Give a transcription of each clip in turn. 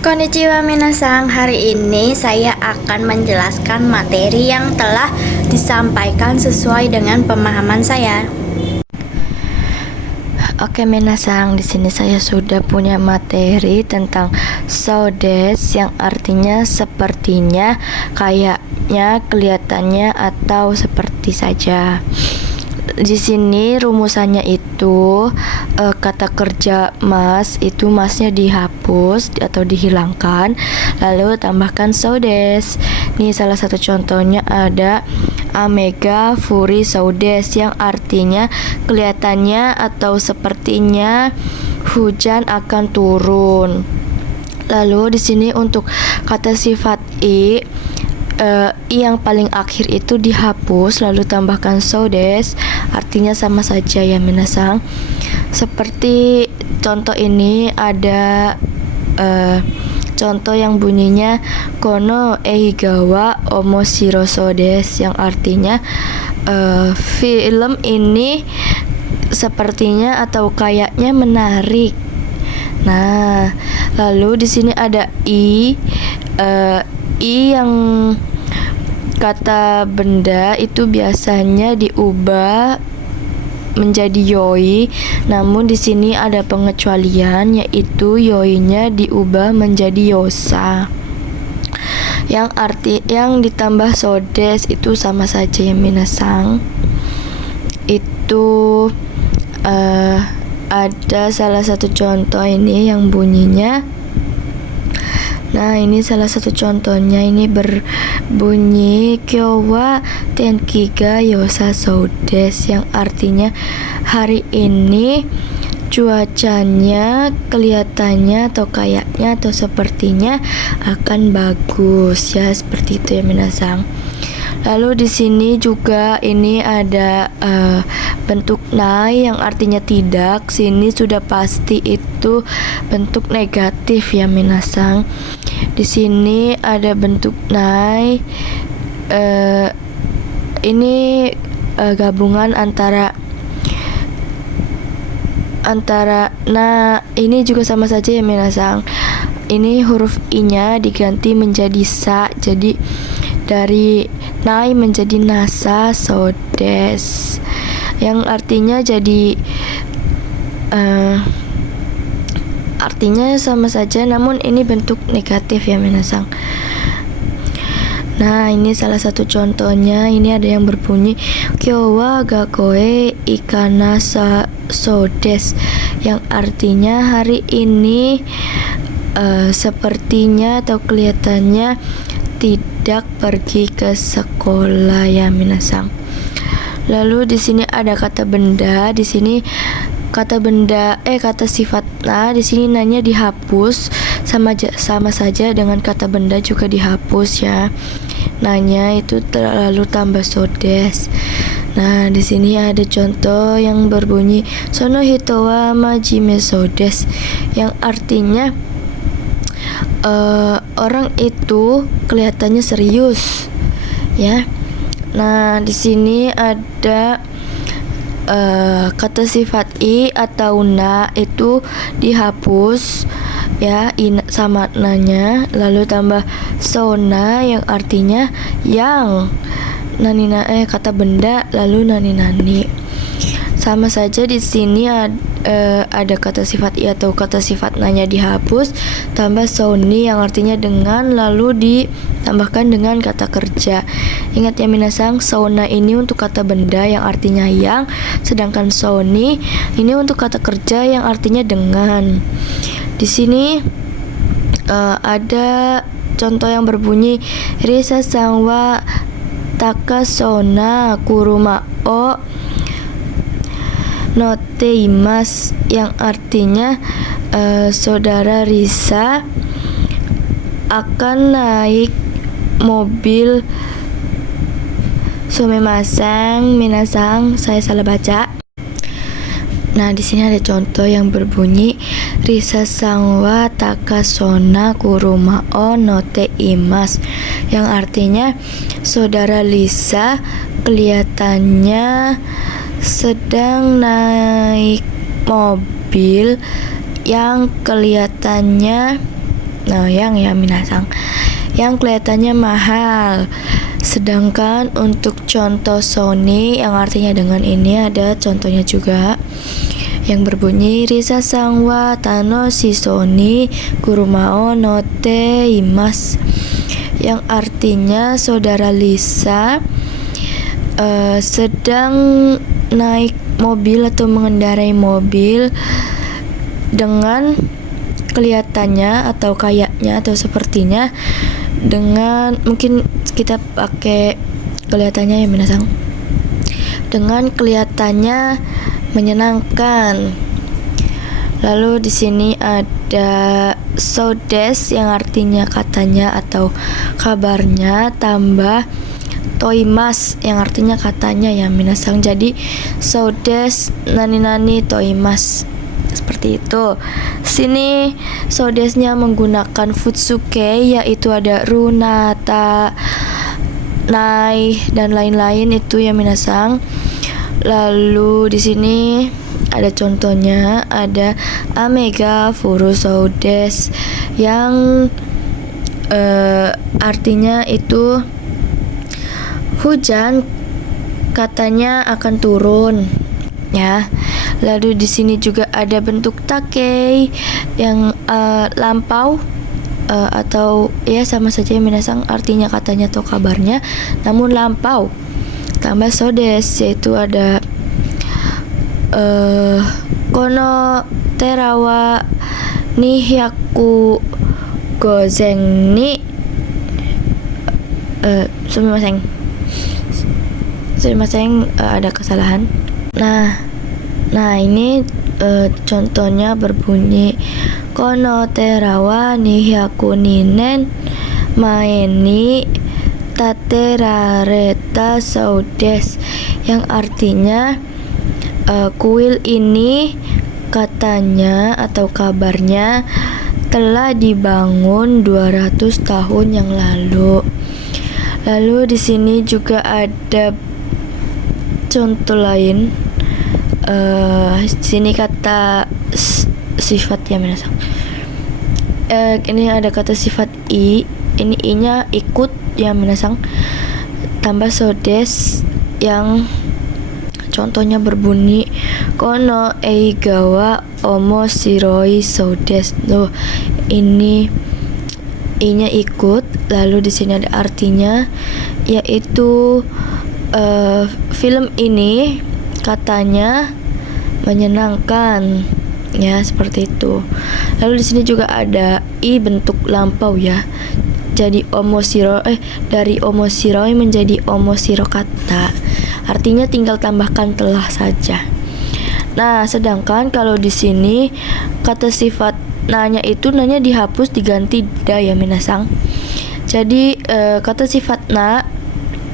Konnichiwa minasang, hari ini saya akan menjelaskan materi yang telah disampaikan sesuai dengan pemahaman saya. Oke minasang, di sini saya sudah punya materi tentang so des yang artinya sepertinya, kayaknya, kelihatannya, atau seperti saja. Di sini rumusannya itu kata kerja mas itu masnya dihapus atau dihilangkan, lalu tambahkan so des. Nih salah satu contohnya ada Amega Furi so des yang artinya kelihatannya atau sepertinya hujan akan turun. Lalu di sini untuk kata sifat i yang paling akhir itu dihapus lalu tambahkan so des, artinya sama saja ya minasang. Seperti contoh ini ada contoh yang bunyinya kono eigawa omoshiro so des yang artinya film ini sepertinya atau kayaknya menarik. Nah, lalu di sini ada i yang kata benda itu biasanya diubah menjadi yoi, namun di sini ada pengecualian, yaitu yoinya diubah menjadi yosa. Yang ditambah so des itu sama saja ya minasang. Itu ada salah satu contoh ini yang bunyinya. Nah, ini salah satu contohnya, ini berbunyi Kyou wa tenki ga yosa so des yang artinya hari ini cuacanya, kelihatannya atau kayaknya atau sepertinya akan bagus ya, seperti itu ya minasang. Lalu di sini juga ini ada bentuk nai yang artinya tidak. Sini sudah pasti itu bentuk negatif ya minasang. Di sini ada bentuk nai. Ini gabungan antara nah ini juga sama saja ya minasang. Ini huruf i-nya diganti menjadi sa, jadi dari nai menjadi nasa so des yang artinya jadi artinya sama saja, namun ini bentuk negatif ya minasang. Nah, ini salah satu contohnya, ini ada yang berbunyi Kyou wa gakoe ikana so des yang artinya hari ini sepertinya atau kelihatannya tidak pergi ke sekolah ya minasang. Lalu di sini ada kata benda, di sini kata sifat nah, di sini nanya dihapus sama saja dengan kata benda juga dihapus ya. Nanya itu terlalu tambah so des. Nah, di sini ada contoh yang berbunyi sono hito wa majime so des yang artinya orang itu kelihatannya serius ya. Nah, di sini ada kata sifat i atau na itu dihapus ya, sama nanya, lalu tambah sona yang artinya yang, kata benda lalu nani. Sama saja di sini ada kata sifat i atau kata sifat nanya dihapus, tambah soni yang artinya dengan, lalu ditambahkan dengan kata kerja. Ingat ya minasang, sona ini untuk kata benda yang artinya yang, sedangkan soni ini untuk kata kerja yang artinya dengan. Di sini ada contoh yang berbunyi Risa sangwa takasona kuruma o noteimas yang artinya saudara Risa akan naik mobil. Sumimasen minasang, saya salah baca. Nah, di sini ada contoh yang berbunyi Risa sangwa takasona kuruma o noteimas yang artinya saudara Lisa kelihatannya sedang naik mobil yang kelihatannya Nah, yang ya minasang, yang kelihatannya mahal. Sedangkan untuk contoh Sony yang artinya dengan ini ada contohnya juga yang berbunyi Risa Sangwa Tano si Sony Kurumao no te imas, yang artinya saudara Lisa sedang naik mobil atau mengendarai mobil dengan kelihatannya atau kayaknya atau sepertinya, dengan mungkin kita pakai kelihatannya ya minasang, dengan kelihatannya menyenangkan. Lalu di sini ada so des yang artinya katanya atau kabarnya, tambah toimas yang artinya katanya ya minasang. Jadi so des nani toimas, seperti itu. Sini sodesnya menggunakan futsuke, yaitu ada runata, nai dan lain-lain itu ya minasang. Lalu di sini ada contohnya, ada amega furusodes yang artinya itu hujan katanya akan turun ya. Lalu di sini juga ada bentuk takei yang lampau atau ya sama saja ya minasang, artinya katanya atau kabarnya, namun lampau. Tambah sodes yaitu ada kono terawa ni hyaku gozeng ni sumimasen, ada kesalahan. Nah ini contohnya berbunyi kono terawa ni hyaku ninen maeni taterareta saudes, yang artinya kuil ini katanya atau kabarnya telah dibangun 200 tahun yang lalu. Lalu di sini juga ada contoh lain. Sini kata sifat ya minasang. Ini ada kata sifat i. Ini i-nya ikut ya minasang. Tambah sodes yang contohnya berbunyi kono eigawa omoshiroi sodes. Loh, ini i-nya ikut. Lalu di sini ada artinya, yaitu film ini katanya menyenangkan ya, seperti itu. Lalu di sini juga ada i bentuk lampau ya. Jadi dari omoshiroi menjadi omoshiro kata. Artinya tinggal tambahkan telah saja. Nah, sedangkan kalau di sini kata sifat nanya itu nanya dihapus diganti da ya minasang. Jadi kata sifat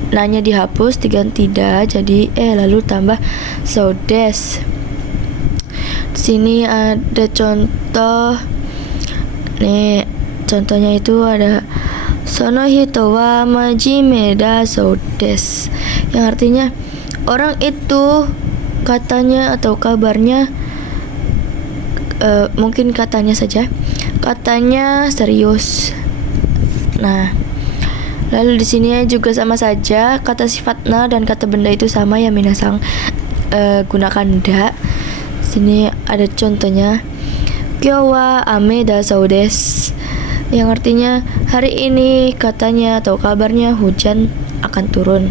nanya dihapus diganti da, jadi lalu tambah sodes. Sini ada contoh. Nih, contohnya itu ada sono hito wa majime da sodes, yang artinya orang itu katanya atau kabarnya mungkin katanya saja, katanya serius. Nah, lalu di sini juga sama saja, kata sifat na dan kata benda itu sama ya minasang, gunakan da. Sini ada contohnya, kyo wa ame da saudes, yang artinya hari ini katanya atau kabarnya hujan akan turun.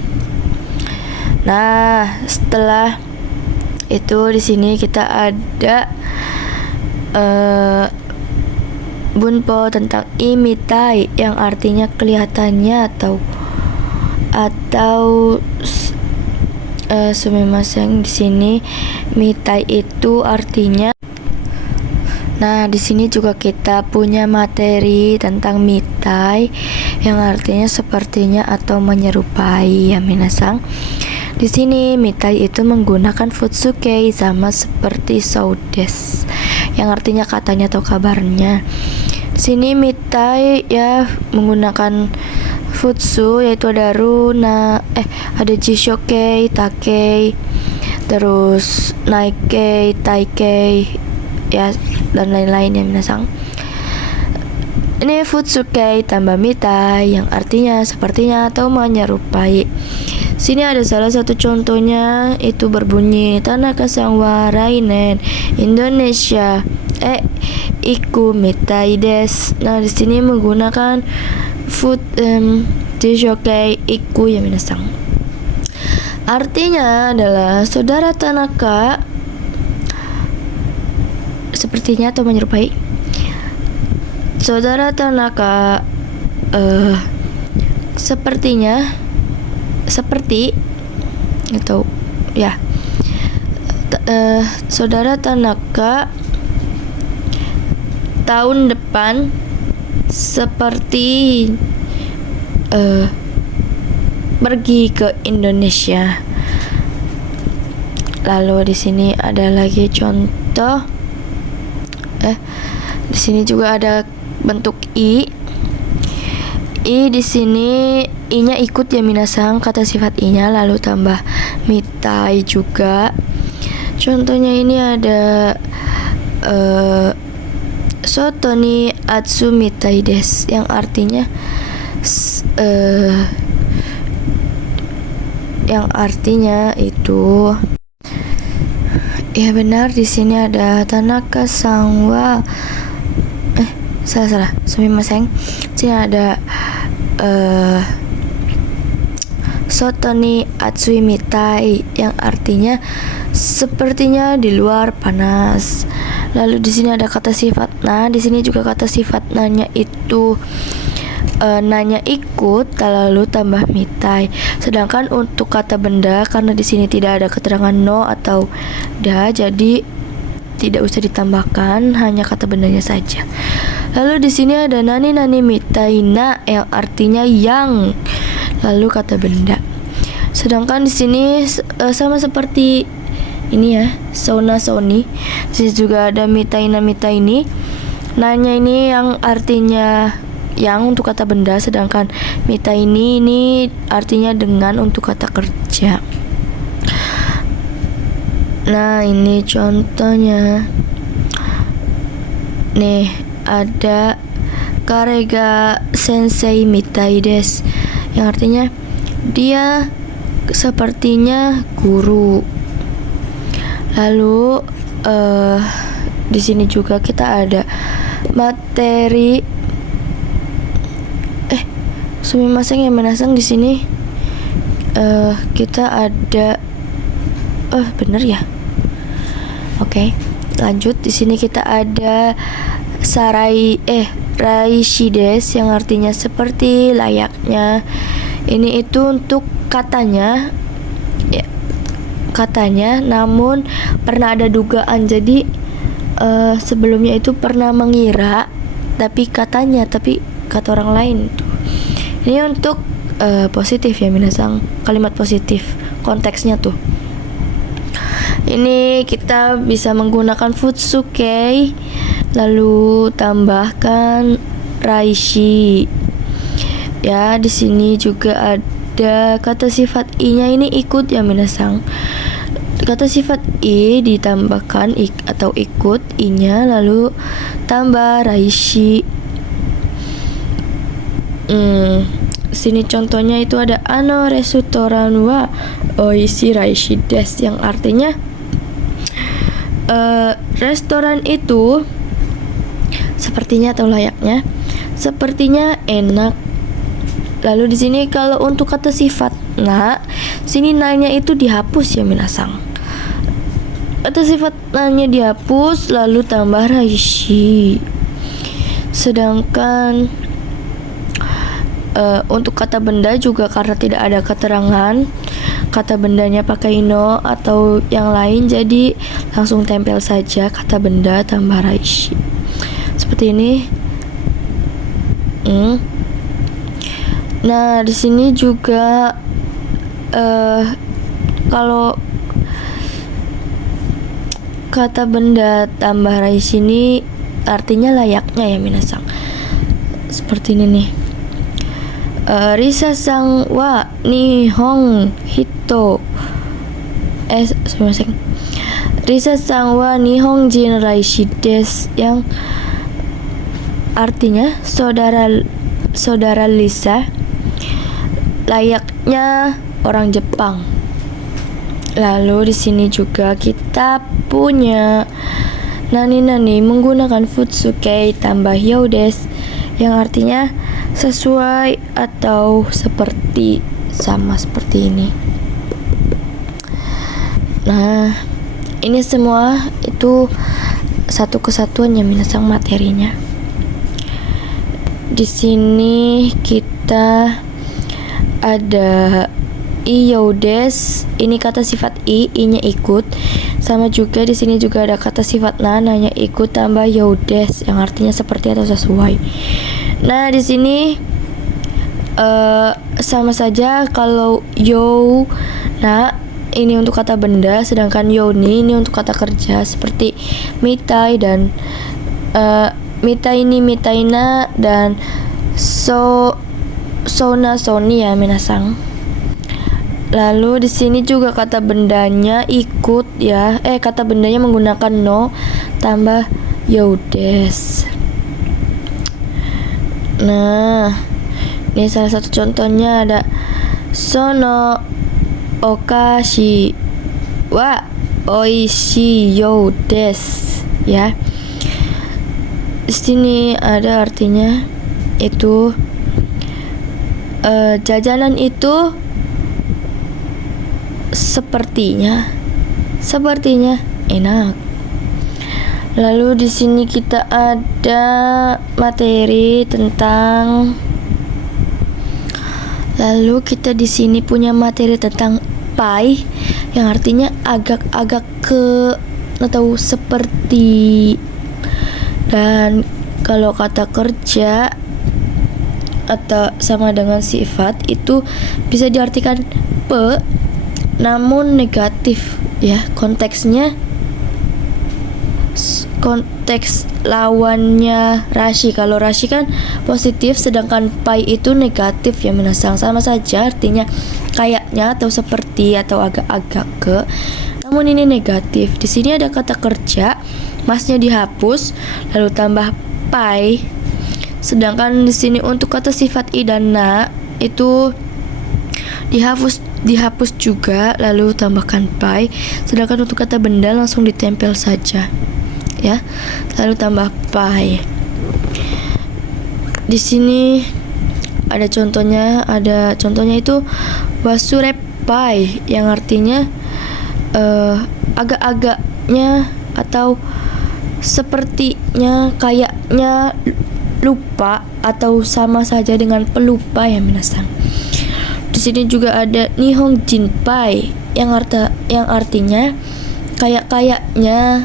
Nah, setelah itu di sini kita ada bunpo tentang imitai yang artinya kelihatannya atau sumimasen. Di sini mitai itu artinya. Nah, di sini juga kita punya materi tentang mitai yang artinya sepertinya atau menyerupai ya minasang. Di sini mitai itu menggunakan futsuke sama seperti saudes yang artinya katanya atau kabarnya. Di sini mitai ya menggunakan futsu, yaitu ada runa, ada jishoke, takei, terus naikei, taikei ya, dan lain-lain ya minasang. Ini futsuke tambah mitai yang artinya sepertinya atau menyerupai. Sini ada salah satu contohnya, itu berbunyi Tanaka sang wa rainen Indonesia iku mitai desu. Nah, di sini menggunakan Jishokai iku ya minasang. Artinya adalah saudara Tanaka sepertinya atau menyerupai. Saudara Tanaka seperti atau ya saudara Tanaka tahun depan seperti pergi ke Indonesia. Lalu di sini ada lagi contoh, di sini juga ada bentuk i di sini i-nya ikut ya minasang, kata sifat i-nya lalu tambah mitai juga. Contohnya ini ada soto ni atsu mitai desu yang artinya itu ya benar. Di sini ada Tanaka sang wa salah sumimasen. Sini ada soto ni atsui mitai yang artinya sepertinya di luar panas. Lalu di sini ada kata sifat na. Di sini juga kata sifat nanya itu nanya ikut lalu tambah mitai. Sedangkan untuk kata benda, karena di sini tidak ada keterangan no atau da, jadi tidak usah ditambahkan, hanya kata bendanya saja. Lalu di sini ada nani mitai na yang artinya yang, lalu kata benda. Sedangkan di sini sama seperti ini ya, sona soni. Di sini juga ada mitai ini. Nanya ini yang artinya yang untuk kata benda, sedangkan mitai ini artinya dengan untuk kata kerja. Nah, ini contohnya. Nih, ada karega sensei mitai desu yang artinya dia sepertinya guru. Lalu di sini juga kita ada materi sumimasen ya menasang. Di sini kita ada bener ya. Oke, lanjut. Di sini kita ada raishides yang artinya seperti layaknya. Ini itu untuk katanya ya, katanya namun pernah ada dugaan. Jadi sebelumnya itu pernah mengira tapi kata orang lain tuh. Ini untuk positif ya minasang, kalimat positif konteksnya tuh. Ini kita bisa menggunakan futsuke lalu tambahkan raishi. Ya, di sini juga ada kata sifat i-nya ini ikut ya minasang. Kata sifat i ditambahkan atau ikut i-nya lalu tambah raishi. Sini contohnya itu ada restoran wa oishi raishi desu yang artinya restoran itu sepertinya atau layaknya sepertinya enak. Lalu di sini kalau untuk kata sifat na, sini nanya itu dihapus ya minasang. Kata sifat nanya dihapus lalu tambah raishi. Sedangkan untuk kata benda juga karena tidak ada keterangan, kata bendanya pakai no atau yang lain, jadi langsung tempel saja kata benda tambah raishi. Seperti ini. Nah, di sini juga kalau kata benda tambah raishi ini artinya layaknya ya minasang. Seperti ini nih. Risa sang wa nihon hito Risa sang wa nihon jin raishi desu yang artinya saudara Lisa layaknya orang Jepang. Lalu di sini juga kita punya nani menggunakan futsuke tambah youdes yang artinya sesuai atau seperti, sama seperti ini. Nah, ini semua itu satu kesatuan ya minasang materinya. Di sini kita ada iyoudes, ini kata sifat i-nya ikut. Sama juga di sini juga ada kata sifat nanya ikut tambah youdes yang artinya seperti atau sesuai. Nah, di sini sama saja kalau yo, nah ini untuk kata benda, sedangkan yoni ini untuk kata kerja seperti mitai dan mitaini mitaina dan sona soni ya minasang. Lalu di sini juga kata bendanya ikut ya, kata bendanya menggunakan no tambah youdes. Nah, ini salah satu contohnya ada sono okashi wa oishii youdes ya. Di sini ada artinya itu jajanan itu sepertinya enak. Lalu di sini kita ada materi tentang, lalu kita di sini punya materi tentang pai yang artinya agak-agak ke atau seperti. Dan kalau kata kerja atau sama dengan sifat itu bisa diartikan pe namun negatif ya, konteksnya konteks lawannya rashi. Kalau rashi kan positif sedangkan pai itu negatif ya minasang, sama saja artinya kayaknya atau seperti atau agak-agak ke, namun ini negatif. Di sini ada kata kerja, masnya dihapus lalu tambah pai, sedangkan di sini untuk kata sifat i dan na itu dihapus juga lalu tambahkan pai, sedangkan untuk kata benda langsung ditempel saja ya, lalu tambah pai. Di sini ada contohnya itu wasure pai yang artinya agak-agaknya atau sepertinya, kayaknya, lupa atau sama saja dengan pelupa ya minasang. Di sini juga ada nihong jinpai yang artinya kayaknya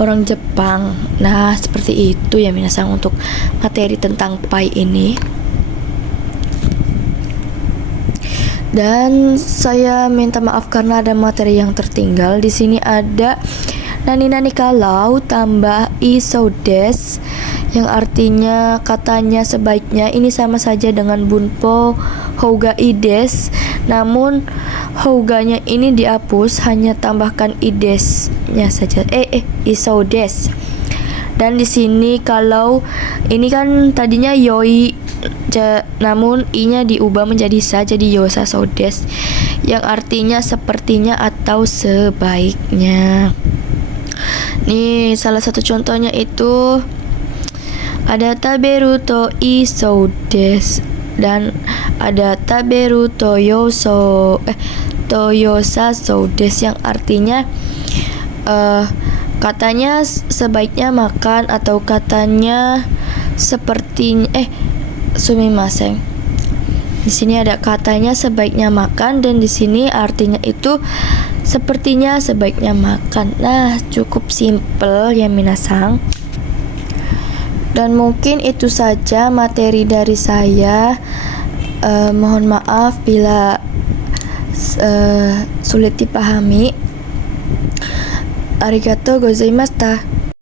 orang Jepang. Nah, seperti itu ya minasang untuk materi tentang pai ini. Dan saya minta maaf karena ada materi yang tertinggal. Di sini ada nani kalau tambah isoudes yang artinya katanya sebaiknya, ini sama saja dengan bunpo houga ides, namun houganya ini dihapus, hanya tambahkan idesnya saja, isoudes. Dan di sini kalau ini kan tadinya yoi namun i-nya diubah menjadi sa, jadi yosa soudes yang artinya sepertinya atau sebaiknya. Nih salah satu contohnya itu ada taberu to isoudes dan ada taberu toyosa soudes yang artinya katanya sebaiknya makan atau katanya sepertinya sumimasen. Di sini ada katanya sebaiknya makan dan di sini artinya itu sepertinya sebaiknya makan. Nah, cukup simple ya minasang. Dan mungkin itu saja materi dari saya. Mohon maaf bila sulit dipahami. Arigatou gozaimashita.